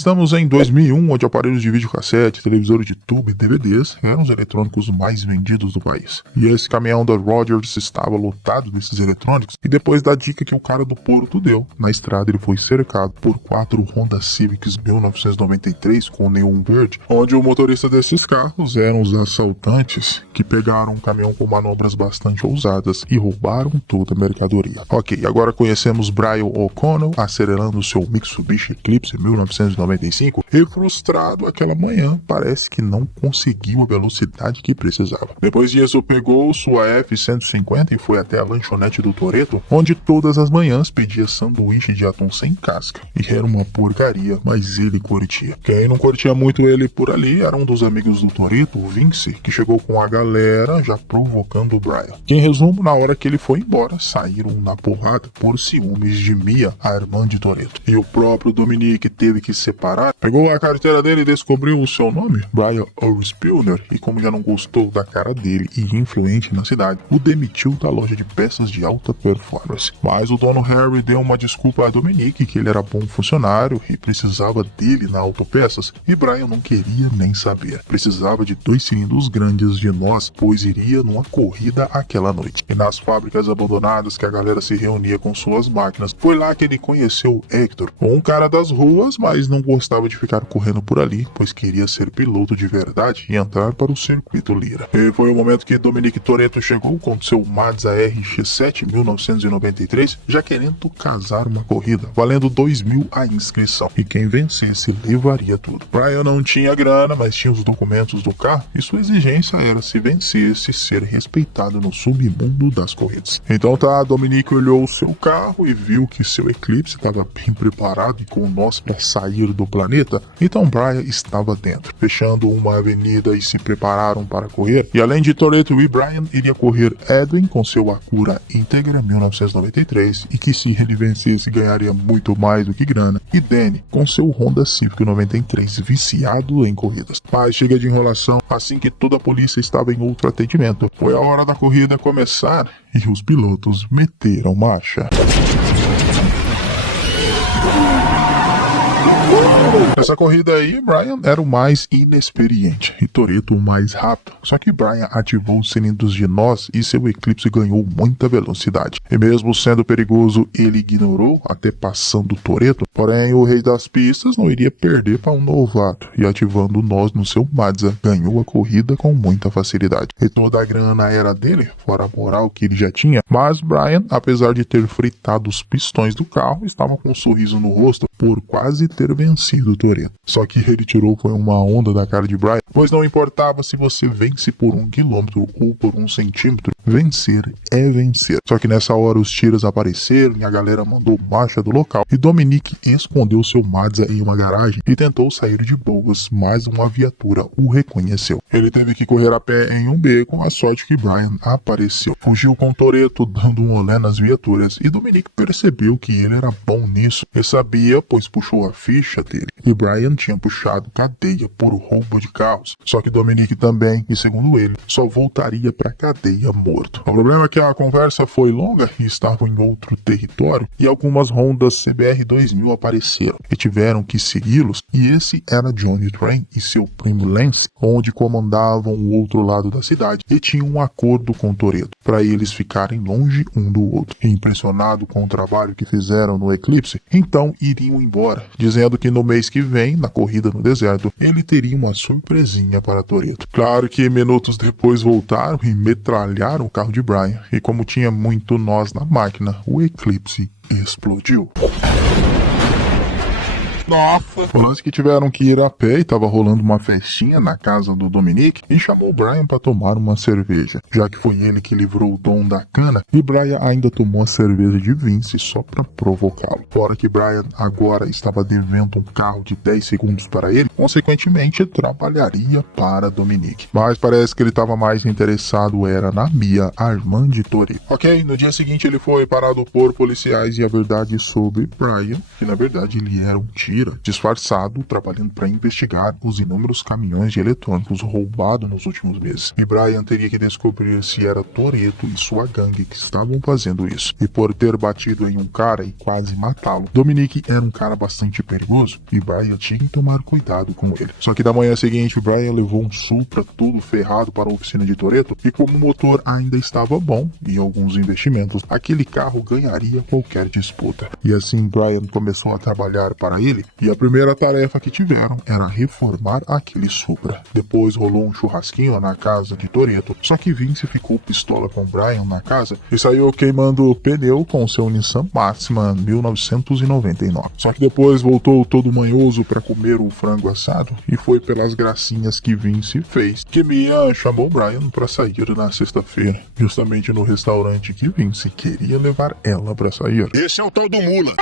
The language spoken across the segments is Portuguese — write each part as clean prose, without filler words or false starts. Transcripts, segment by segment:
Estamos em 2001, onde aparelhos de videocassete, televisores de tubo e DVDs eram os eletrônicos mais vendidos do país. E esse caminhão da Rogers estava lotado desses eletrônicos, e depois da dica que o cara do Porto deu, na estrada ele foi cercado por 4 Honda Civics 1993 com neon verde, onde o motorista desses carros eram os assaltantes que pegaram um caminhão com manobras bastante ousadas e roubaram toda a mercadoria. Ok, agora conhecemos Brian O'Connell acelerando seu Mitsubishi Eclipse 1995 e frustrado aquela manhã, parece que não conseguiu a velocidade que precisava. Depois disso, pegou sua F-150 e foi até a lanchonete do Toretto, onde todas as manhãs pedia sanduíche de atum sem casca. E era uma porcaria, mas ele curtia. Quem não curtia muito ele por ali era um dos amigos do Toretto, o Vince, que chegou com a galera já provocando o Brian. Que, em resumo, na hora que ele foi embora, saíram na porrada por ciúmes de Mia, a irmã de Toretto. E o próprio Dominique teve que separar, pegou a carteira dele e descobriu o seu nome, Brian O'Spooner, e como já não gostou da cara dele e influente na cidade, o demitiu da loja de peças de alta performance. Mas o dono Harry deu uma desculpa a Dominique, que ele era bom funcionário e precisava dele na autopeças, e Brian não queria nem saber. Precisava de 2 cilindros grandes de nós, pois iria numa corrida aquela noite. E nas fábricas abandonadas que a galera se reunia com suas máquinas, foi lá que ele conheceu Hector, um cara das ruas, mas não gostava de ficar correndo por ali, pois queria ser piloto de verdade e entrar para o circuito Lira. E foi o momento que Dominique Toretto chegou com seu Mazda RX-7 1993, já querendo casar uma corrida, valendo 2.000 a inscrição, e quem vencesse levaria tudo. Brian não tinha grana, mas tinha os documentos do carro, e sua exigência era, se vencesse, ser respeitado no submundo das corridas. Então Dominique olhou o seu carro e viu que seu Eclipse estava bem preparado e com nós para sair do planeta, então Brian estava dentro, fechando uma avenida e se prepararam para correr. E além de Toretto e Brian, iria correr Edwin com seu Acura Integra 1993, e que se ele vencesse ganharia muito mais do que grana, e Danny com seu Honda Civic 93 viciado em corridas. Mas chega de enrolação, assim que toda a polícia estava em outro atendimento, foi a hora da corrida começar e os pilotos meteram marcha. Nessa corrida aí, Brian era o mais inexperiente e Toretto o mais rápido. Só que Brian ativou os cilindros de nós e seu Eclipse ganhou muita velocidade. E mesmo sendo perigoso, ele ignorou, até passando Toretto. Porém, o rei das pistas não iria perder para um novato. E ativando nós no seu Mazda, ganhou a corrida com muita facilidade. E toda a grana era dele, fora a moral que ele já tinha. Mas Brian, apesar de ter fritado os pistões do carro, estava com um sorriso no rosto por quase ter vencido Toretto. Só que ele tirou foi uma onda da cara de Brian, pois não importava se você vence por 1 quilômetro ou por 1 centímetro, vencer é vencer. Só que nessa hora os tiros apareceram e a galera mandou marcha do local, e Dominique escondeu seu Mazda em uma garagem e tentou sair de boas, mas uma viatura o reconheceu. Ele teve que correr a pé em um beco, a sorte que Brian apareceu. Fugiu com Toretto dando um olé nas viaturas, e Dominique percebeu que ele era bom nisso e sabia, pois puxou a ficha dele. E Brian tinha puxado cadeia por roubo de carros. Só que Dominique também, e segundo ele, só voltaria pra cadeia morto. O problema é que a conversa foi longa e estavam em outro território, e algumas Hondas CBR 2000 apareceram e tiveram que segui-los, e esse era Johnny Train e seu primo Lance, onde comandavam o outro lado da cidade e tinham um acordo com Toretto para eles ficarem longe um do outro. E impressionado com o trabalho que fizeram no Eclipse, então iriam embora, dizendo que no mês que vem, na corrida no deserto, ele teria uma surpresinha para Toretto. Claro que minutos depois voltaram e metralharam o carro de Brian, e como tinha muito nós na máquina, o Eclipse explodiu. Nossa! O lance que tiveram que ir a pé e tava rolando uma festinha na casa do Dominique e chamou o Brian para tomar uma cerveja, já que foi ele que livrou o dom da cana, e Brian ainda tomou a cerveja de Vince só para provocá-lo. Fora que Brian agora estava devendo um carro de 10 segundos para ele, consequentemente trabalharia para Dominique. Mas parece que ele estava mais interessado era na Mia, a irmã de Toretto. Ok, no dia seguinte ele foi parado por policiais e a verdade sobre Brian, que na verdade ele era um tio mentira, disfarçado, trabalhando para investigar os inúmeros caminhões de eletrônicos roubados nos últimos meses. E Brian teria que descobrir se era Toretto e sua gangue que estavam fazendo isso. E por ter batido em um cara e quase matá-lo, Dominic era um cara bastante perigoso e Brian tinha que tomar cuidado com ele. Só que da manhã seguinte, Brian levou um Supra todo ferrado para a oficina de Toretto e como o motor ainda estava bom e alguns investimentos, aquele carro ganharia qualquer disputa. E assim Brian começou a trabalhar para ele e a primeira tarefa que tiveram era reformar aquele Supra. Depois rolou um churrasquinho na casa de Toretto, só que Vince ficou pistola com Brian na casa e saiu queimando o pneu com seu Nissan Maxima 1999. Só que depois voltou todo manhoso para comer o frango assado e foi pelas gracinhas que Vince fez que Mia chamou Brian para sair na sexta-feira, justamente no restaurante que Vince queria levar ela para sair. Esse é o tal do Mula.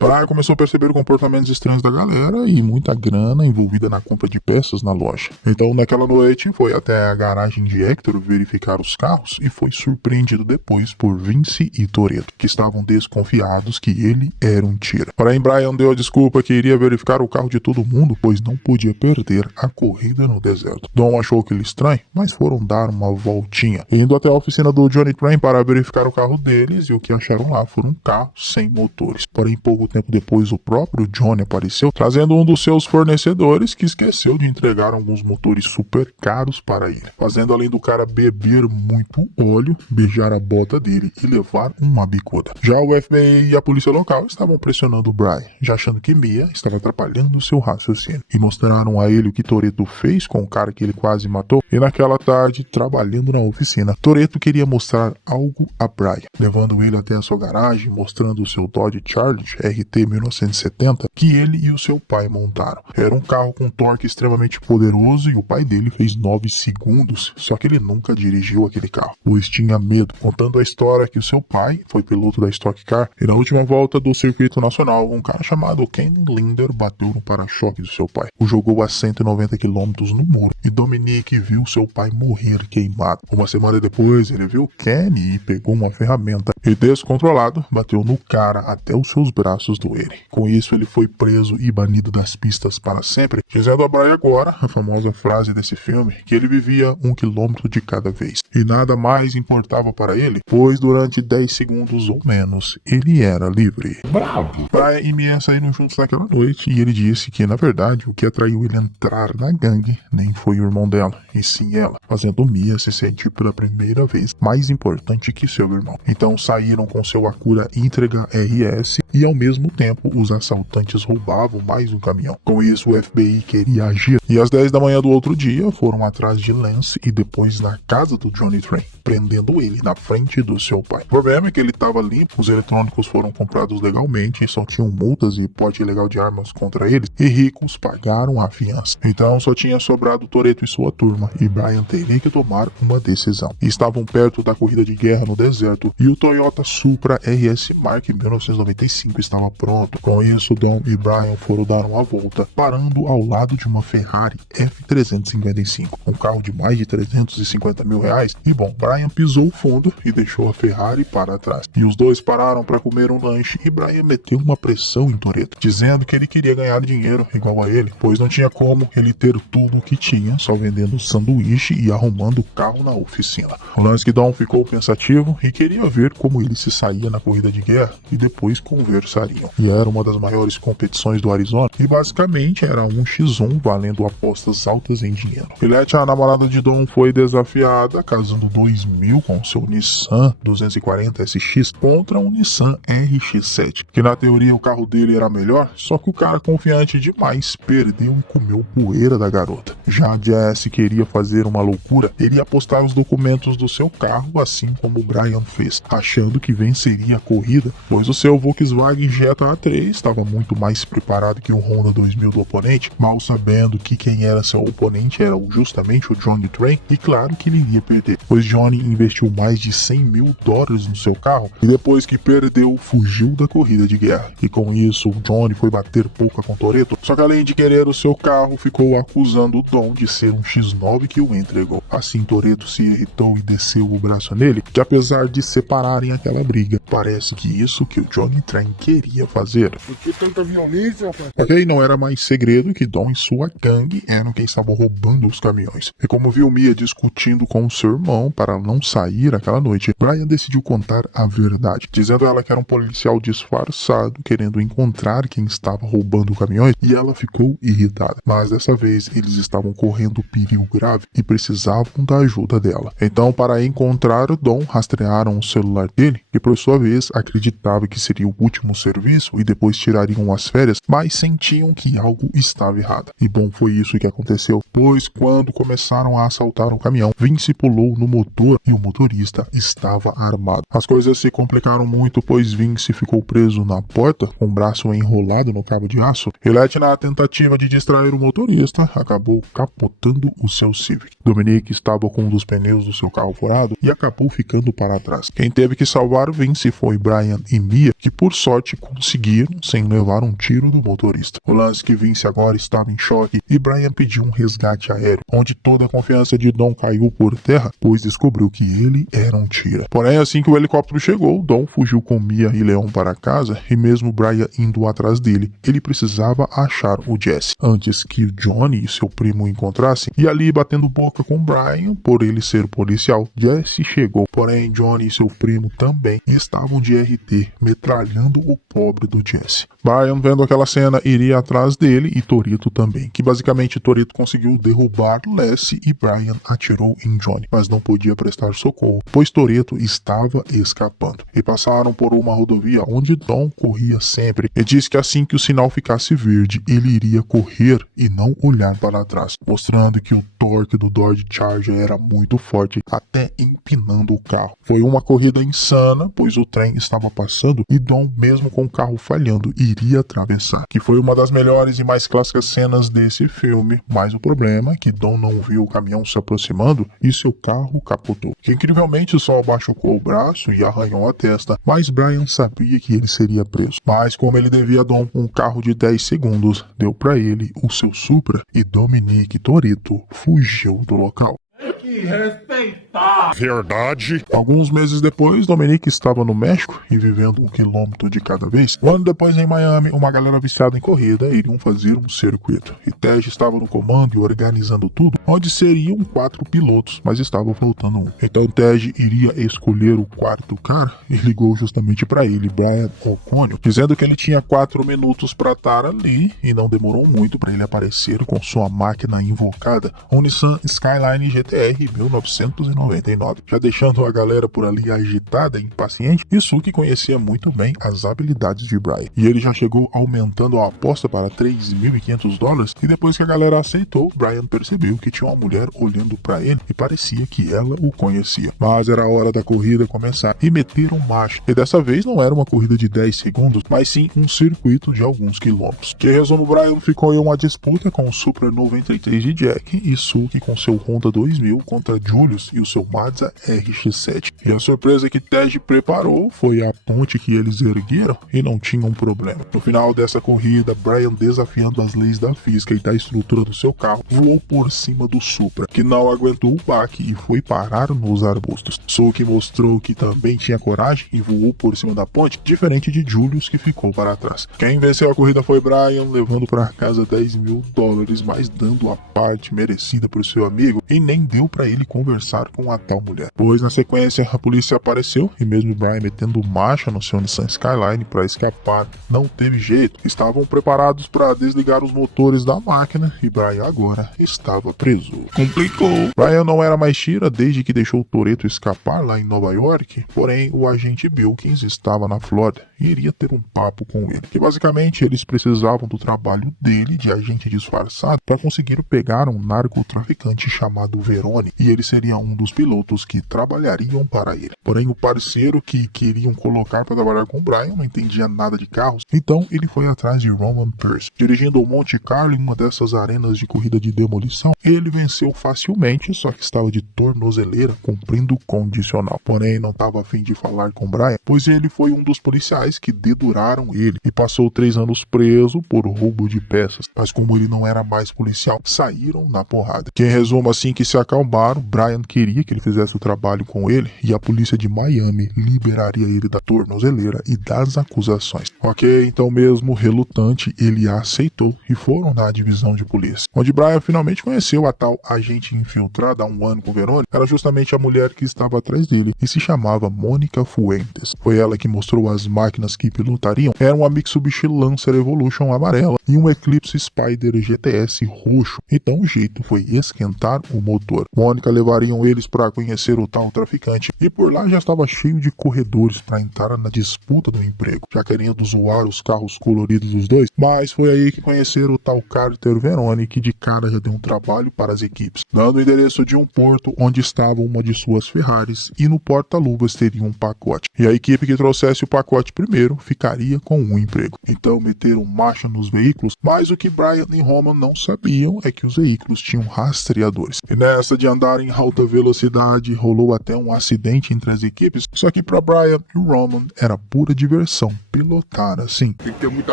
Brian começou a perceber comportamentos estranhos da galera e muita grana envolvida na compra de peças na loja. Então naquela noite foi até a garagem de Hector verificar os carros e foi surpreendido depois por Vince e Toretto, que estavam desconfiados que ele era um tira. Porém Brian deu a desculpa que iria verificar o carro de todo mundo, pois não podia perder a corrida no deserto. Dom achou aquilo estranho, mas foram dar uma voltinha, indo até a oficina do Johnny Train para verificar o carro deles e o que acharam lá foi um carro sem motores. Porém pouco tempo depois o próprio Johnny apareceu, trazendo um dos seus fornecedores que esqueceu de entregar alguns motores super caros para ele, fazendo além do cara beber muito óleo, beijar a bota dele e levar uma bicuda. Já o FBI e a polícia local estavam pressionando o Brian, já achando que Mia estava atrapalhando seu raciocínio, e mostraram a ele o que Toretto fez com o cara que ele quase matou. E naquela tarde, trabalhando na oficina, Toretto queria mostrar algo a Brian, levando ele até a sua garagem, mostrando o seu Dodge Charger RT 1970 que ele e o seu pai montaram. Era um carro com torque extremamente poderoso e o pai dele fez 9 segundos, só que ele nunca dirigiu aquele carro, pois tinha medo, contando a história que o seu pai foi piloto da Stock Car e na última volta do circuito nacional, um cara chamado Kenny Linder bateu no para-choque do seu pai, o jogou a 190 km no muro e Dominic viu seu pai morrer queimado. Uma semana depois, ele viu Kenny e pegou uma ferramenta e, descontrolado, bateu no cara até os seus braços doerem. Com isso, ele foi preso e banido das pistas para sempre, dizendo a Brian agora a famosa frase desse filme, que ele vivia 1 quilômetro de cada vez e nada mais importava para ele, pois durante 10 segundos ou menos, ele era livre. Bravo! Brian e Mia saíram juntos naquela noite e ele disse que, na verdade, o que atraiu ele a entrar na gangue nem foi o irmão dela, e sim ela, fazendo Mia se sentir pela primeira vez mais importante que seu irmão. Então saíram com seu Acura Integra RS e ao mesmo tempo os assaltantes roubavam mais um caminhão. Com isso o FBI queria agir e às 10 da manhã do outro dia foram atrás de Lance e depois na casa do Johnny Train, prendendo ele na frente do seu pai. O problema é que ele estava limpo, os eletrônicos foram comprados legalmente e só tinham multas e porte ilegal de armas contra eles e ricos pagaram a fiança. Então só tinha sobrado Toretto e sua turma e Brian teria que tomar uma decisão. E estavam perto da corrida de guerra no deserto e o Toyota Supra RS Mark 1995 estava pronto. Com isso, Dom e Brian foram dar uma volta, parando ao lado de uma Ferrari F355, um carro de mais de 350 mil reais. E bom, Brian pisou fundo e deixou a Ferrari para trás. E os dois pararam para comer um lanche e Brian meteu uma pressão em Toretto, dizendo que ele queria ganhar dinheiro igual a ele, pois não tinha como ele ter tudo o que tinha só vendendo sanduíche e arrumando o carro na oficina. O Lance Dom ficou pensativo e queria ver como ele se saía na corrida de guerra e depois conversariam. E era uma das maiores competições do Arizona e basicamente era 1x1 valendo apostas altas em dinheiro. Pilete, a namorada de Dom, foi desafiada, casando 2.000 com seu Nissan 240 SX contra um Nissan RX-7, que na teoria o carro dele era melhor, só que o cara confiante demais perdeu e comeu poeira da garota. Já Jesse queria fazer uma loucura, ele ia apostar os documentos do seu carro, assim como o Brian fez, achando que venceria a corrida, pois o seu Volkswagen Jetta A3 estava muito mais preparado que o Honda 2000 do oponente, mal sabendo que quem era seu oponente era justamente o Johnny Train, e claro que ele iria perder, pois Johnny investiu mais de $100 mil no seu carro e depois que perdeu, fugiu da corrida de guerra. E com isso, o Johnny foi bater pouca com Toretto, só que além de querer o seu carro, ficou acusando o Dom de ser um X9 que o entregou. Assim, Toretto se irritou e desceu o braço nele, que apesar de separarem aquela briga, parece que isso que o Johnny Train queria fazer. Por que tanta violência, rapaz? Ok, não era mais segredo que Dom e sua gangue eram quem estavam roubando os caminhões. E como viu Mia discutindo com o seu irmão para não sair aquela noite, Brian decidiu contar a verdade, dizendo a ela que era um policial disfarçado, querendo encontrar quem estava roubando caminhões, e ela ficou irritada. Mas dessa vez eles estavam correndo perigo grave e precisavam da ajuda dela. Então, para encontrar o Dom, rastrearam o celular dele, que por sua vez acreditava que seria o último serviço e depois tirariam as férias, mas sentiam que algo estava errado. E bom, foi isso que aconteceu, pois quando começaram a assaltar o caminhão, Vince pulou no motor e o motorista estava armado. As coisas se complicaram muito, pois Vince ficou preso na porta, com o braço enrolado no cabo de aço, e Let, na tentativa de distrair o motorista, acabou capotando o seu Civic. Dominique estava com um dos pneus do seu carro furado e acabou ficando para trás. Quem teve que salvar Vince foi Brian e Mia, que por sorte conseguiram sem levar um tiro do motorista. O lance que Vince agora estava em choque e Brian pediu um resgate aéreo, onde toda a confiança de Dom caiu por terra, pois descobriu que ele era um tira. Porém, assim que o helicóptero chegou, Dom fugiu com Mia e Leon para casa, e mesmo Brian indo atrás dele, ele precisava achar o Jesse, antes que o Johnny e seu primo o encontrassem, e ali batendo boca com Brian, por ele ser policial, Jesse chegou, porém Johnny e seu primo também estavam de RT, metralhando o pobre do Jesse. Brian, vendo aquela cena, iria atrás dele e Toretto também, que basicamente Toretto conseguiu derrubar Leslie e Brian atirou em Johnny, mas não podia prestar socorro, pois Toretto estava escapando. E passaram por uma rodovia onde Dom corria sempre, e disse que assim que o sinal ficasse verde, ele iria correr e não olhar para trás, mostrando que o torque do Dodge Charger era muito forte, até empinando o carro. Foi uma corrida insana, pois o trem estava passando e Dom, mesmo com o carro falhando, iria atravessar, que foi uma das melhores e mais clássicas cenas desse filme, mas o problema é que Dom não viu o caminhão se aproximando e seu carro capotou, que incrivelmente só machucou o braço e arranhou a testa, mas Brian sabia que ele seria preso. Mas como ele devia a Dom um carro de 10 segundos, deu para ele o seu Supra e Dominique Toretto fugiu do local. Que respeitar! Verdade. Alguns meses depois, Dominique estava no México e vivendo 1 quilômetro de cada vez. Um ano depois, em Miami, uma galera viciada em corrida iriam fazer um circuito. E Tej estava no comando e organizando tudo, onde seriam 4 pilotos, mas estava faltando um. Então Tej iria escolher o quarto cara e ligou justamente para ele, Brian O'Connell, dizendo que ele tinha 4 minutos para estar ali e não demorou muito para ele aparecer com sua máquina invocada, um Nissan Skyline GTR 1999, já deixando a galera por ali agitada e impaciente. E Suki conhecia muito bem as habilidades de Brian, e ele já chegou aumentando a aposta para $3.500, e depois que a galera aceitou, Brian percebeu que tinha uma mulher olhando para ele e parecia que ela o conhecia. Mas era a hora da corrida começar e meteram marcha, e dessa vez não era uma corrida de 10 segundos, mas sim um circuito de alguns quilômetros. De resumo, Brian ficou em uma disputa com o Supra 93 de Jack e Suki com seu Honda 2000 contra Julius e o seu Mazda RX-7. E a surpresa que Tej preparou foi a ponte que eles ergueram e não tinham problema. No final dessa corrida, Brian, desafiando as leis da física e da estrutura do seu carro, voou por cima do Supra, que não aguentou o baque e foi parar nos arbustos. Suki mostrou que também tinha coragem e voou por cima da ponte, diferente de Julius, que ficou para trás. Quem venceu a corrida foi Brian, levando para casa $10.000, mas dando a parte merecida para o seu amigo, e nem deu para ele conversar com a tal mulher. Pois na sequência a polícia apareceu e mesmo Brian metendo marcha no seu Nissan Skyline para escapar, não teve jeito. Estavam preparados para desligar os motores da máquina e Brian agora estava preso. Complicou. Brian não era mais tira desde que deixou Toretto escapar lá em Nova York, porém o agente Bilkins estava na Flórida e iria ter um papo com ele, que basicamente eles precisavam do trabalho dele de agente disfarçado para conseguir pegar um narcotraficante chamado Verônica, Verone e ele seria um dos pilotos que trabalhariam para ele. Porém, o parceiro que queriam colocar para trabalhar com o Brian não entendia nada de carros, então ele foi atrás de Roman Pierce. Dirigindo o Monte Carlo em uma dessas arenas de corrida de demolição, ele venceu facilmente, só que estava de tornozeleira cumprindo condicional. Porém, não estava a fim de falar com Brian, pois ele foi um dos policiais que deduraram ele e passou 3 anos preso por roubo de peças. Mas como ele não era mais policial, saíram na porrada. Que em resumo, assim que se acalmaram, Brian queria que ele fizesse o trabalho com ele e a polícia de Miami liberaria ele da tornozeleira e das acusações. Ok, então mesmo relutante, ele aceitou e foram na divisão de polícia, onde Brian finalmente conheceu a tal agente infiltrada há 1 ano com Verone. Era justamente a mulher que estava atrás dele e se chamava Mônica Fuentes. Foi ela que mostrou as máquinas que pilotariam. Era uma Mitsubishi Lancer Evolution amarela e um Eclipse Spider GTS roxo. Então o jeito foi esquentar o motor. Mônica levariam eles para conhecer o tal traficante e por lá já estava cheio de corredores para entrar na disputa do emprego, já querendo zoar os carros coloridos dos dois. Mas foi aí que conheceram o tal Carter Verone, que de cara já deu um trabalho para as equipes, dando o endereço de um porto onde estava uma de suas Ferraris e no porta-luvas teria um pacote. E a equipe que trouxesse o pacote primeiro ficaria com um emprego. Então meteram marcha nos veículos, mas o que Brian e Roman não sabiam é que os veículos tinham rastreadores. E nessa de andar em alta velocidade, rolou até um acidente entre as equipes, só que para Brian e Roman era pura diversão pilotar assim. Tem que ter muita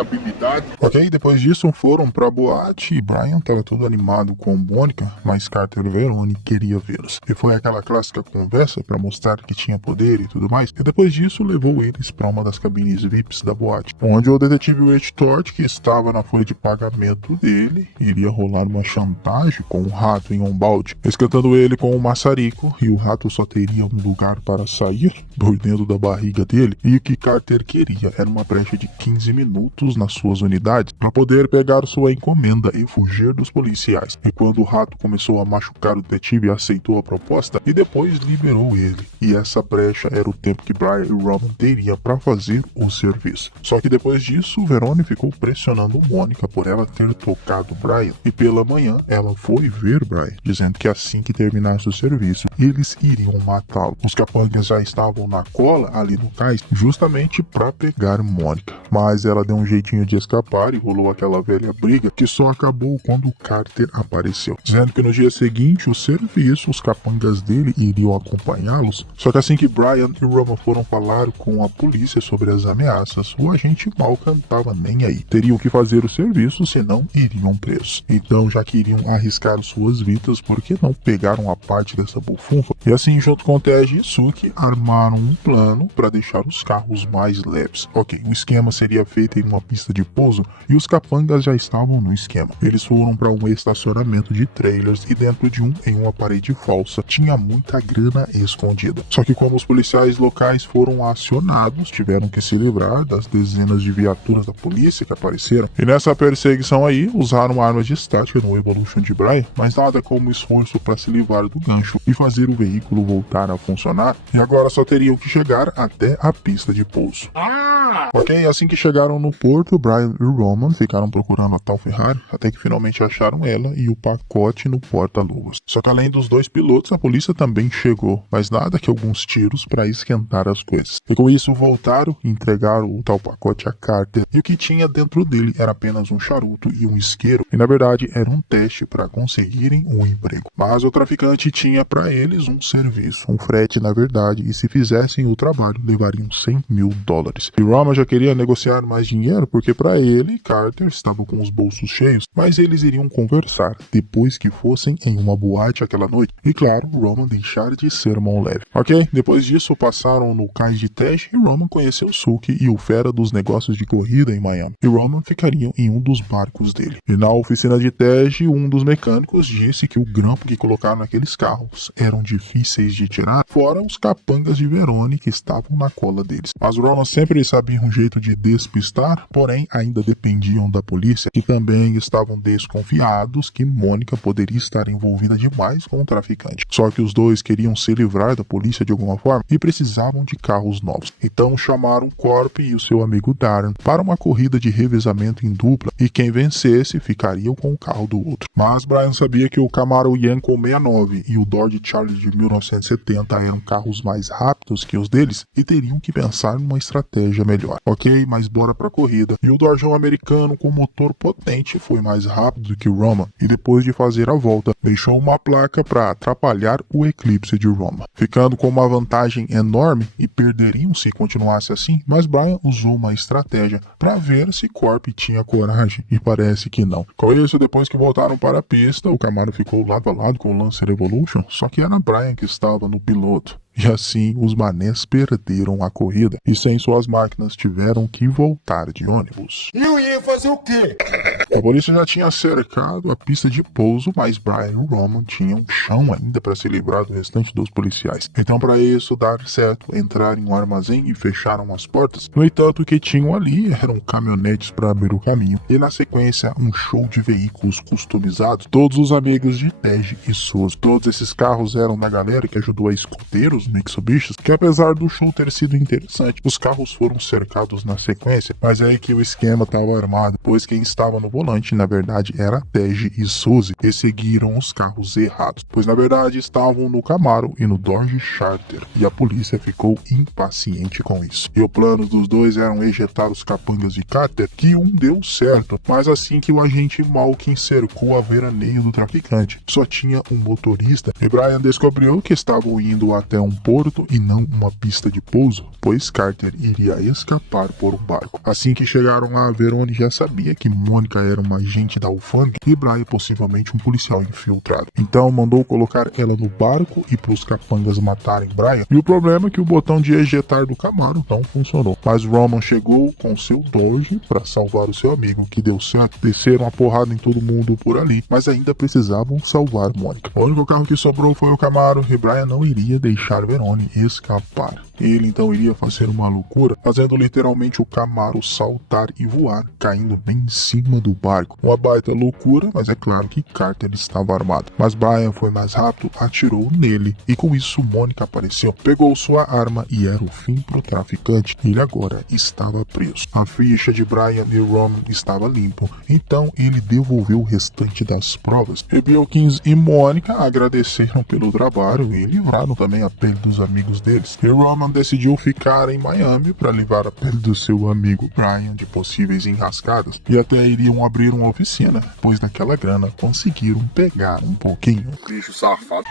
habilidade. Ok, depois disso foram pra boate e Brian estava todo animado com Mônica, mas Carter Verone queria vê-los. E foi aquela clássica conversa para mostrar que tinha poder e tudo mais. E depois disso levou eles para uma das cabines VIPs da boate, onde o detetive Rich Todd, que estava na folha de pagamento dele, iria rolar uma chantagem com o rato em um balde, esquentando ele com um maçarico, e o rato só teria um lugar para sair por dentro da barriga dele. E o que Carter queria era uma brecha de 15 minutos nas suas unidades para poder pegar sua encomenda e fugir dos policiais. E quando o rato começou a machucar o detetive, aceitou a proposta e depois liberou ele. E essa brecha era o tempo que Brian e Roman teria para fazer o serviço. Só que depois disso, Verone ficou pressionando Mônica por ela ter tocado Brian. E pela manhã, ela foi ver Brian, dizendo que assim que terminasse o serviço, eles iriam matá-lo. Os capangas já estavam na cola ali no cais, justamente para pegar Mônica. Mas ela deu um jeitinho de escapar e rolou aquela velha briga que só acabou quando Carter apareceu, dizendo que no dia seguinte o serviço, os capangas dele iriam acompanhá-los. Só que assim que Brian e Roman foram falar com a polícia sobre as ameaças, o agente Malcolm tava nem aí. Teriam que fazer o serviço, senão iriam presos. Então, já que iriam arriscar suas vidas, por que não pegaram a parte dessa bufunfa? E assim, junto com Tej e Suki, armaram um plano para deixar os carros mais leves. Ok, o esquema seria feito em uma pista de pouso e os capangas já estavam no esquema. Eles foram para um estacionamento de trailers e dentro de em uma parede falsa, tinha muita grana escondida. Só que como os policiais locais foram acionados, tiveram que se livrar das dezenas de viaturas da polícia que apareceram. E nessa perseguição aí, usaram armas de estática no Evolution de Brian, mas nada como esforço para se livrar do gancho e fazer o veículo voltar a funcionar. E agora só teriam que chegar até a pista de pouso. Ok, assim que chegaram no porto, Brian e Roman ficaram procurando a tal Ferrari, até que finalmente acharam ela e o pacote no porta-luvas. Só que além dos dois pilotos, a polícia também chegou, mas nada que alguns tiros para esquentar as coisas. E com isso voltaram e entregaram o tal pacote a Carter, e o que tinha dentro dele era apenas um charuto e um isqueiro, e na verdade era um teste para conseguirem um emprego. Mas o traficante tinha para eles um serviço, um frete na verdade, e se fizessem o trabalho levariam $100 mil. E Roman já queria negociar mais dinheiro porque para ele, Carter estava com os bolsos cheios, mas eles iriam conversar depois que fossem em uma boate aquela noite. E claro, Roman deixar de ser mão leve. Ok, depois disso passaram no cais de Tej e Roman conheceu Suki e o fera dos negócios de corrida em Miami. E Roman ficariam em um dos barcos dele. E na oficina de Tej, um dos mecânicos disse que o grampo que colocaram naqueles carros eram de difíceis de tirar, fora os capangas de Verone que estavam na cola deles. Mas Roman sempre sabia um jeito de despistar, porém ainda dependiam da polícia, que também estavam desconfiados que Mônica poderia estar envolvida demais com o traficante. Só que os dois queriam se livrar da polícia de alguma forma e precisavam de carros novos. Então chamaram Corp e o seu amigo Darren para uma corrida de revezamento em dupla, e quem vencesse ficaria com o carro do outro. Mas Brian sabia que o Camaro Yenko 69 e o Dodge Charger de 1970 eram carros mais rápidos que os deles e teriam que pensar numa estratégia melhor. Ok, mas bora pra corrida. E o Dodgeão americano com motor potente foi mais rápido do que o Roman, e depois de fazer a volta, deixou uma placa para atrapalhar o eclipse de Roman, ficando com uma vantagem enorme e perderiam se continuasse assim, mas Brian usou uma estratégia para ver se Corp tinha coragem, e parece que não. Com isso, depois que voltaram para a pista, o Camaro ficou lado a lado com o Lancer Evolution, só que era Brian que estava no piloto. E assim, os manés perderam a corrida e sem suas máquinas tiveram que voltar de ônibus. E eu ia fazer o quê? A polícia já tinha cercado a pista de pouso, mas Brian e Roman tinham chão ainda para se livrar do restante dos policiais. Então, para isso dar certo, entraram em um armazém e fecharam as portas. No entanto, o que tinham ali eram caminhonetes para abrir o caminho. E na sequência, um show de veículos customizados. Todos os amigos de Tej e Suzy. Todos esses carros eram da galera que ajudou a escoter os Mitsubishis, que apesar do show ter sido interessante, os carros foram cercados na sequência, mas é aí que o esquema estava armado, pois quem estava no volante, na verdade, era Tej e Suzy, e seguiram os carros errados, pois na verdade estavam no Camaro e no Dodge Charger, e a polícia ficou impaciente com isso. E o plano dos dois era ejetar os capangas de Carter, que um deu certo, mas assim que o agente Malkin cercou a veraneio do traficante, só tinha um motorista, e Brian descobriu que estavam indo até um porto e não uma pista de pouso, pois Carter iria escapar por um barco. Assim que chegaram lá, Verone já sabia que Mônica era uma agente da alfândega e Brian possivelmente um policial infiltrado. Então mandou colocar ela no barco e para os capangas matarem Brian. E o problema é que o botão de ejetar do Camaro não funcionou. Mas Roman chegou com seu Dodge para salvar o seu amigo, que deu certo. Desceram a porrada em todo mundo por ali, mas ainda precisavam salvar Mônica. O único carro que sobrou foi o Camaro e Brian não iria deixar Verone escapar. Ele então iria fazer uma loucura, fazendo literalmente o Camaro saltar e voar, caindo bem em cima do barco. Uma baita loucura, mas é claro que Carter estava armado. Mas Brian foi mais rápido, atirou nele, e com isso Mônica apareceu, pegou sua arma e era o fim pro traficante. Ele agora estava preso. A ficha de Brian e Roman estava limpo, então ele devolveu o restante das provas. E Bilkins e Mônica agradeceram pelo trabalho e livraram também a pele dos amigos deles. E Roman decidiu ficar em Miami para livrar a pele do seu amigo Brian de possíveis enrascadas, e até iriam abrir uma oficina, pois naquela grana conseguiram pegar um pouquinho. Bicho safado.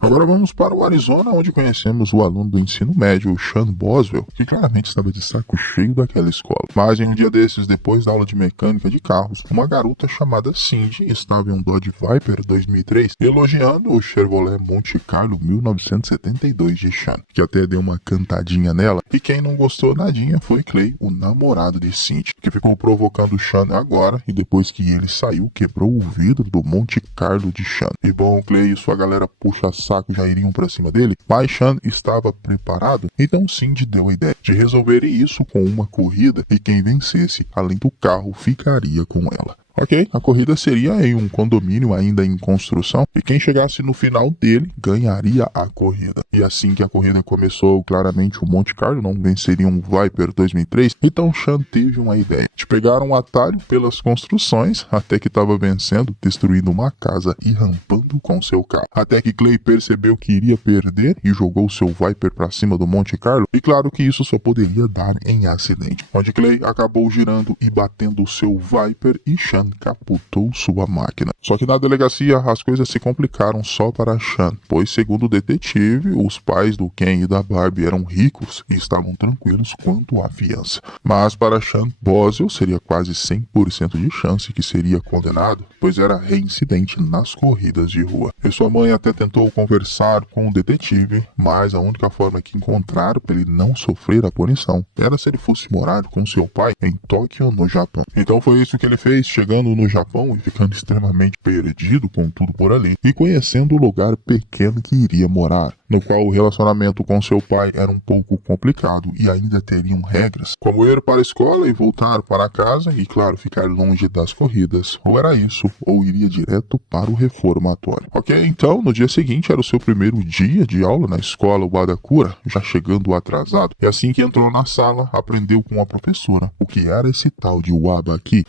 Agora vamos para o Arizona, onde conhecemos o aluno do ensino médio, Sean Boswell, que claramente estava de saco cheio daquela escola. Mas em um dia desses, depois da aula de mecânica de carros, uma garota chamada Cindy estava em um Dodge Viper 2003, elogiando o Chevrolet Monte Carlo 1972 de Sean, que até deu uma cantadinha nela, e quem não gostou nadinha foi Clay, o namorado de Cindy, que ficou provocando Sean agora, e depois que ele saiu, quebrou o vidro do Monte Carlo de Sean. E bom, Clay e sua galera puxa-saco já iriam pra cima dele, mas Sean estava preparado, então Cindy deu a ideia de resolver isso com uma corrida, e quem vencesse, além do carro, ficaria com ela. Ok, a corrida seria em um condomínio ainda em construção, e quem chegasse no final dele ganharia a corrida. E assim que a corrida começou, claramente o Monte Carlo não venceria um Viper 2003, então Sean teve uma ideia de pegar um atalho pelas construções, até que estava vencendo, destruindo uma casa e rampando com seu carro. Até que Clay percebeu que iria perder e jogou seu Viper para cima do Monte Carlo, e claro que isso só poderia dar em acidente, onde Clay acabou girando e batendo seu Viper e Sean capotou sua máquina. Só que na delegacia as coisas se complicaram só para Sean, pois segundo o detetive, os pais do Ken e da Barbie eram ricos e estavam tranquilos quanto à fiança. Mas para Sean, Boswell seria quase 100% de chance que seria condenado, pois era reincidente nas corridas de rua. E sua mãe até tentou conversar com o detetive, mas a única forma que encontraram para ele não sofrer a punição era se ele fosse morar com seu pai em Tóquio, no Japão. Então foi isso que ele fez, chegando chegando no Japão e ficando extremamente perdido com tudo por ali, e conhecendo o lugar pequeno que iria morar, no qual o relacionamento com seu pai era um pouco complicado e ainda teriam regras, como ir para a escola e voltar para casa e, claro, ficar longe das corridas. Ou era isso, ou iria direto para o reformatório. Ok, então, no dia seguinte era o seu primeiro dia de aula na escola Wadakura, já chegando atrasado. E assim que entrou na sala, aprendeu com a professora o que era esse tal de Wabaki.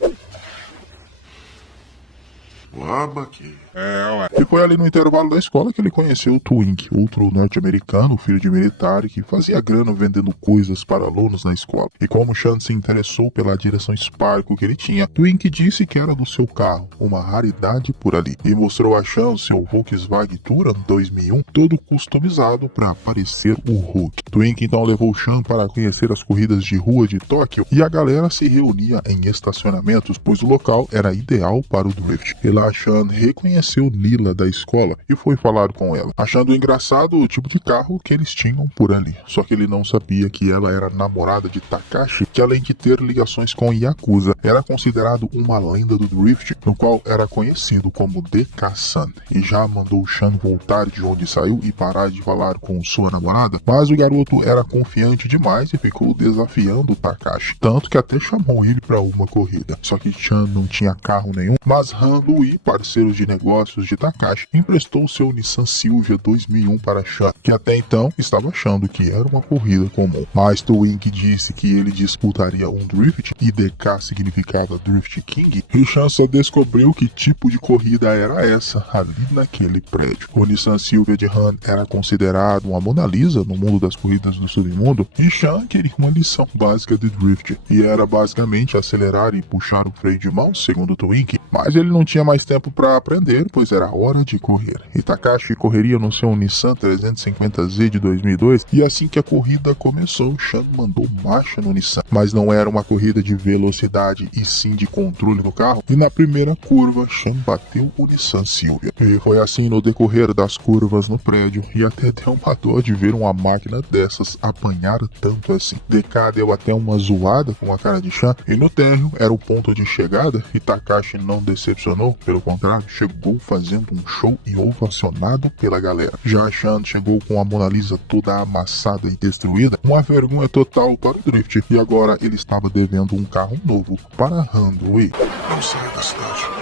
Wabaki. E foi ali no intervalo da escola que ele conheceu o Twink, outro norte-americano, filho de militar, que fazia grana vendendo coisas para alunos na escola. E como Chan se interessou pela direção Sparkle que ele tinha, Twink disse que era do seu carro, uma raridade por ali, e mostrou a Chan seu Volkswagen Touran 2001, todo customizado para parecer o Hulk. Twink então levou Chan para conhecer as corridas de rua de Tóquio, e a galera se reunia em estacionamentos, pois o local era ideal para o drift. E lá Chan reconheceu Lila da escola e foi falar com ela, achando engraçado o tipo de carro que eles tinham por ali. Só que ele não sabia que ela era namorada de Takashi, que além de ter ligações com Yakuza, era considerado uma lenda do drift, no qual era conhecido como DK-san, e já mandou Chan voltar de onde saiu e parar de falar com sua namorada, mas o garoto era confiante demais e ficou desafiando Takashi, tanto que até chamou ele para uma corrida. Só que Chan não tinha carro nenhum, mas Han Lui, parceiro de negócios de Takashi, emprestou seu Nissan Silvia 2001 para Chan, que até então estava achando que era uma corrida comum. Mas Twink disse que ele disputaria um drift e DK significava Drift King, e Chan só descobriu que tipo de corrida era essa ali naquele prédio. O Nissan Silvia de Han era considerado uma Mona Lisa no mundo das corridas do submundo, e Chan queria uma lição básica de drift, e era basicamente acelerar e puxar o freio de mão, segundo Twink, mas ele não tinha mais tempo para aprender, pois era hora de correr. E Takashi correria no seu Nissan 350Z de 2002, e assim que a corrida começou, Chan mandou marcha no Nissan. Mas não era uma corrida de velocidade e sim de controle do carro, e na primeira curva, Chan bateu o Nissan Silvia. E foi assim no decorrer das curvas no prédio, e até deu uma dó de ver uma máquina dessas apanhar tanto assim. DK deu até uma zoada com a cara de Chan, e no térreo era o ponto de chegada, e Takashi não decepcionou, pelo contrário, chegou fazendo um show e ovacionado pela galera. Já Chan chegou com a Mona Lisa toda amassada e destruída, uma vergonha total para o drift, e agora ele estava devendo um carro novo para Han Lui. Não saia da cidade.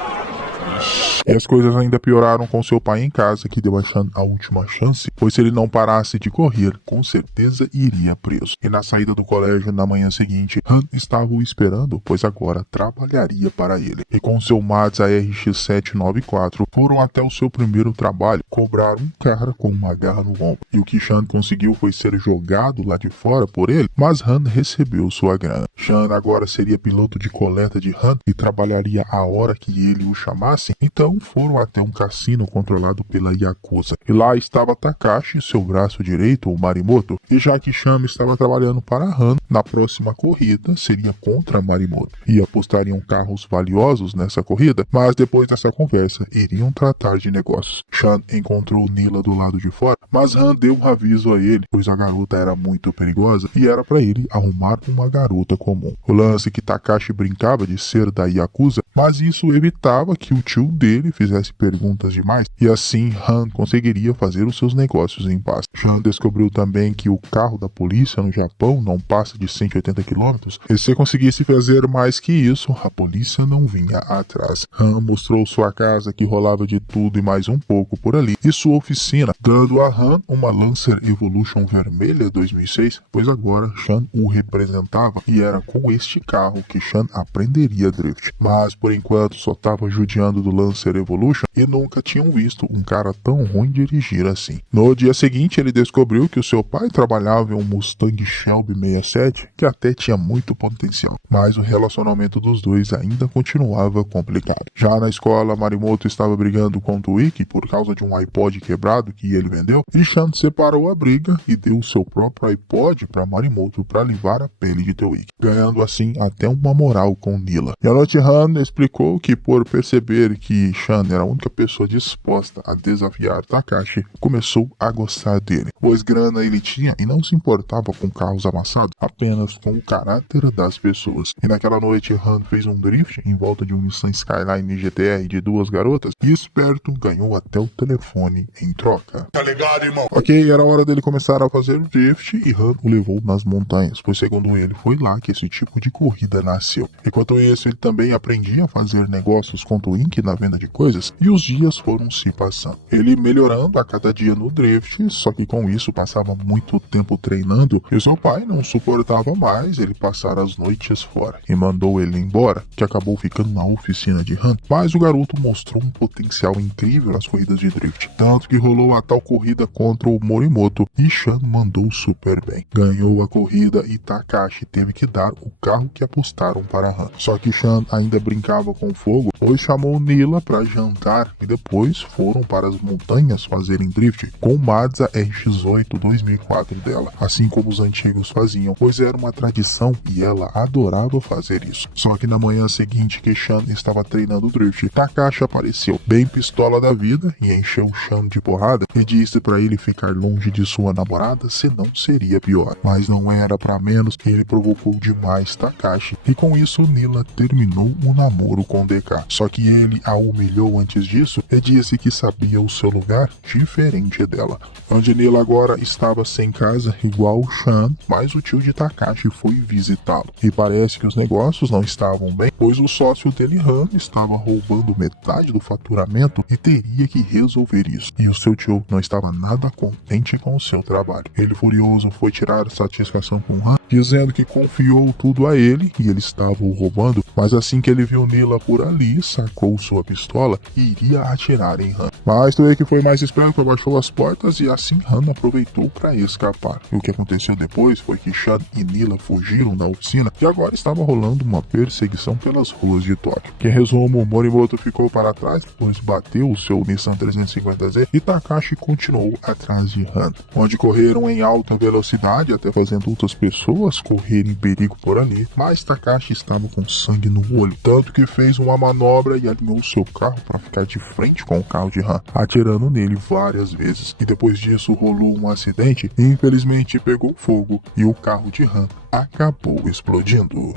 E as coisas ainda pioraram com seu pai em casa, que deu a Chan a última chance, pois se ele não parasse de correr, com certeza iria preso. E na saída do colégio, na manhã seguinte, Han estava o esperando, pois agora trabalharia para ele. E com seu Mazda RX-794, foram até o seu primeiro trabalho, cobrar um cara com uma garra no ombro. E o que Chan conseguiu foi ser jogado lá de fora por ele, mas Han recebeu sua grana. Chan agora seria piloto de coleta de Han e trabalharia a hora que ele o chamasse, então foram até um cassino controlado pela Yakuza. E lá estava Takashi, seu braço direito, o Marimoto, e já que Chan estava trabalhando para Han, na próxima corrida seria contra Marimoto. E apostariam carros valiosos nessa corrida, mas depois dessa conversa iriam tratar de negócios. Chan encontrou Nila do lado de fora, mas Han deu um aviso a ele, pois a garota era muito perigosa e era para ele arrumar uma garota comum. O lance que Takashi brincava de ser da Yakuza, mas isso evitava que o tio dele fizesse perguntas demais, e assim Han conseguiria fazer os seus negócios em paz. Chan descobriu também que o carro da polícia no Japão não passa de 180 km, e se conseguisse fazer mais que isso, a polícia não vinha atrás. Han mostrou sua casa, que rolava de tudo e mais um pouco por ali, e sua oficina, dando a Han uma Lancer Evolution vermelha 2006, pois agora Chan o representava, e era com este carro que Chan aprenderia drift. Mas por enquanto só estava judiando do Lancer Evolution e nunca tinham visto um cara tão ruim dirigir assim. No dia seguinte ele descobriu que o seu pai trabalhava em um Mustang Shelby 67 que até tinha muito potencial, mas o relacionamento dos dois ainda continuava complicado. Já na escola, Marimoto estava brigando com Twink por causa de um iPod quebrado que ele vendeu, e Chan separou a briga e deu o seu próprio iPod para Marimoto para limpar a pele de Twink, ganhando assim até uma moral com Nila. E a noite Han explicou que por perceber que Chan era a única pessoa disposta a desafiar Takashi, começou a gostar dele, pois grana ele tinha e não se importava com carros amassados, apenas com o caráter das pessoas. E naquela noite, Han fez um drift em volta de um Nissan Skyline GTR de 2 garotas e esperto ganhou até o telefone em troca. Tá ligado, irmão? Ok, era hora dele começar a fazer o drift e Han o levou nas montanhas, pois segundo ele foi lá que esse tipo de corrida nasceu. Enquanto isso, ele também aprendia a fazer negócios com Twink na venda de coisas e os dias foram se passando. Ele melhorando a cada dia no drift, só que com isso passava muito tempo treinando e seu pai não suportava mais ele passar as noites fora e mandou ele embora, que acabou ficando na oficina de Han. Mas o garoto mostrou um potencial incrível nas corridas de drift, tanto que rolou a tal corrida contra o Morimoto e Chan mandou super bem. Ganhou a corrida e Takashi teve que dar o carro que apostaram para Han. Só que Chan ainda brincava com fogo, pois chamou Nila para jantar e depois foram para as montanhas fazerem drift com o Mazda RX-8 2004 dela, assim como os antigos faziam, pois era uma tradição e ela adorava fazer isso. Só que na manhã seguinte que Chan estava treinando o drift, Takashi apareceu bem pistola da vida e encheu Chan de porrada e disse para ele ficar longe de sua namorada, senão seria pior. Mas não era para menos que ele provocou demais Takashi e com isso Nila terminou o namoro com DK. Só que ele a humilhou antes disso e disse que sabia o seu lugar diferente dela. Onde Nila agora estava sem casa igual Chan, mas o tio de Takashi foi visitá-lo e parece que os negócios não estavam bem, pois o sócio dele Han estava roubando metade do faturamento e teria que resolver isso. E o seu tio não estava nada contente com o seu trabalho. Ele furioso foi tirar satisfação com Han, dizendo que confiou tudo a ele e ele estava o roubando, mas assim que ele viu Nila por ali, sacou sua pistola e iria atirar em Han. Mas Twink foi mais esperto, abaixou as portas e assim Han aproveitou para escapar. E o que aconteceu depois foi que Chan e Nila fugiram da oficina e agora estava rolando uma perseguição pelas ruas de Tóquio. Que em resumo, Morimoto ficou para trás, pois bateu o seu Nissan 350Z e Takashi continuou atrás de Han, onde correram em alta velocidade até fazendo outras pessoas correrem perigo por ali, mas Takashi estava com sangue no olho, tanto que fez uma manobra e alinhou seu carro para ficar de frente com o carro de Han, atirando nele várias vezes. E depois disso rolou um acidente e infelizmente pegou fogo e o carro de Han acabou explodindo.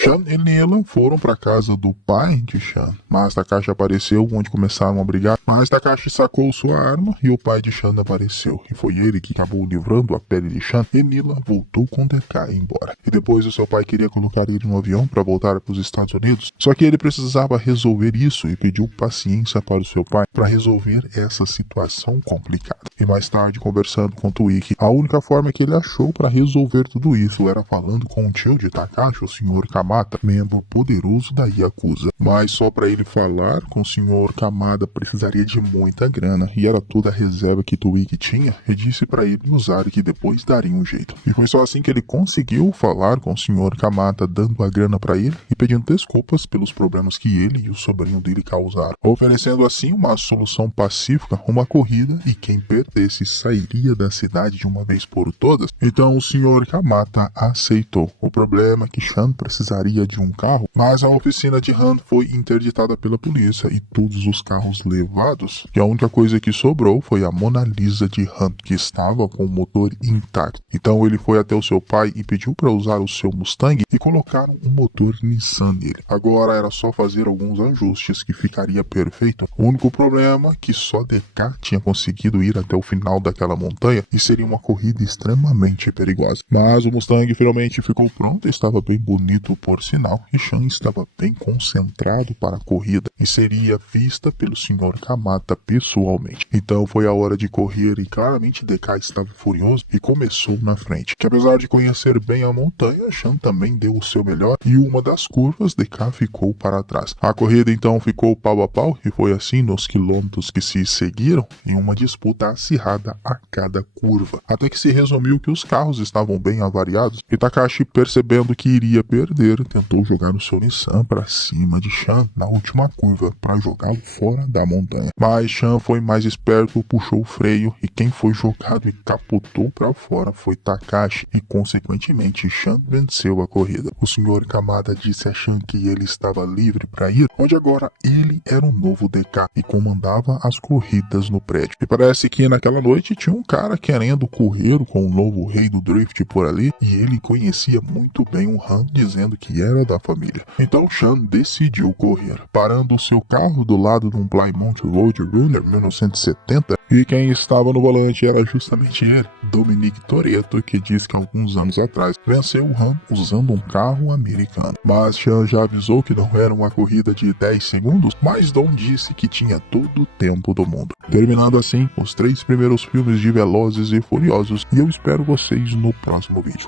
Chan e Nila foram para casa do pai de Chan, mas Takashi apareceu onde começaram a brigar, mas Takashi sacou sua arma e o pai de Chan apareceu e foi ele que acabou livrando a pele de Chan e Nila voltou com DK embora. E depois o seu pai queria colocar ele no avião para voltar para os Estados Unidos, só que ele precisava resolver isso e pediu paciência para o seu pai para resolver essa situação complicada. E mais tarde, conversando com Twink, a única forma que ele achou para resolver tudo isso era falando com o tio de Takashi, o Sr. Kamata, membro poderoso da Yakuza. Mas só para ele falar com o Sr. Kamata precisaria de muita grana e era toda a reserva que Twink tinha e disse para ele usar e que depois daria um jeito. E foi só assim que ele conseguiu falar com o Sr. Kamata, dando a grana para ele e pedindo desculpas pelos problemas que ele e o sobrinho dele causaram, oferecendo assim uma solução pacífica, uma corrida e quem perdesse sairia da cidade de uma vez por todas. Então o Sr. Kamata aceitou. O problema é que Chan precisaria de um carro, mas a oficina de Han foi interditada pela polícia e todos os carros levados, e a única coisa que sobrou foi a Mona Lisa de Han, que estava com o motor intacto. Então ele foi até o seu pai e pediu para usar o seu Mustang e colocaram um motor Nissan nele. Agora era só fazer alguns ajustes que ficaria perfeito. O único problema é que só DK tinha conseguido ir até o final daquela montanha e seria uma corrida extremamente perigosa. Mas o Mustang finalmente ficou pronto, estava bem bonito por sinal, e Chan estava bem concentrado para a corrida e seria vista pelo Sr. Kamata pessoalmente. Então foi a hora de correr e claramente DK estava furioso e começou na frente. Que apesar de conhecer bem a montanha, Chan também deu o seu melhor e uma das curvas DK ficou para trás. A corrida então ficou pau a pau e foi assim nos quilômetros que se seguiram em uma disputa acirrada a cada curva, até que se resumiu que os carros estavam bem avariados e Takashi, percebendo que iria perder, tentou jogar o seu Nissan para cima de Chan na última curva. curva para jogá-lo fora da montanha. Mas Sean foi mais esperto, puxou o freio e quem foi jogado e capotou para fora foi Takashi e consequentemente Sean venceu a corrida. O Sr. Kamada disse a Sean que ele estava livre para ir, onde agora ele era o novo DK e comandava as corridas no prédio. E parece que naquela noite tinha um cara querendo correr com o novo rei do drift por ali e ele conhecia muito bem o Han, dizendo que era da família. Então Sean decidiu correr, parando o seu carro do lado de um Plymouth Roadrunner 1970 e quem estava no volante era justamente ele, Dominic Toretto, que diz que alguns anos atrás venceu o Han usando um carro americano. Mas Sean já avisou que não era uma corrida de 10 segundos, mas Dom disse que tinha todo o tempo do mundo. Terminando assim os 3 primeiros filmes de Velozes e Furiosos, e eu espero vocês no próximo vídeo.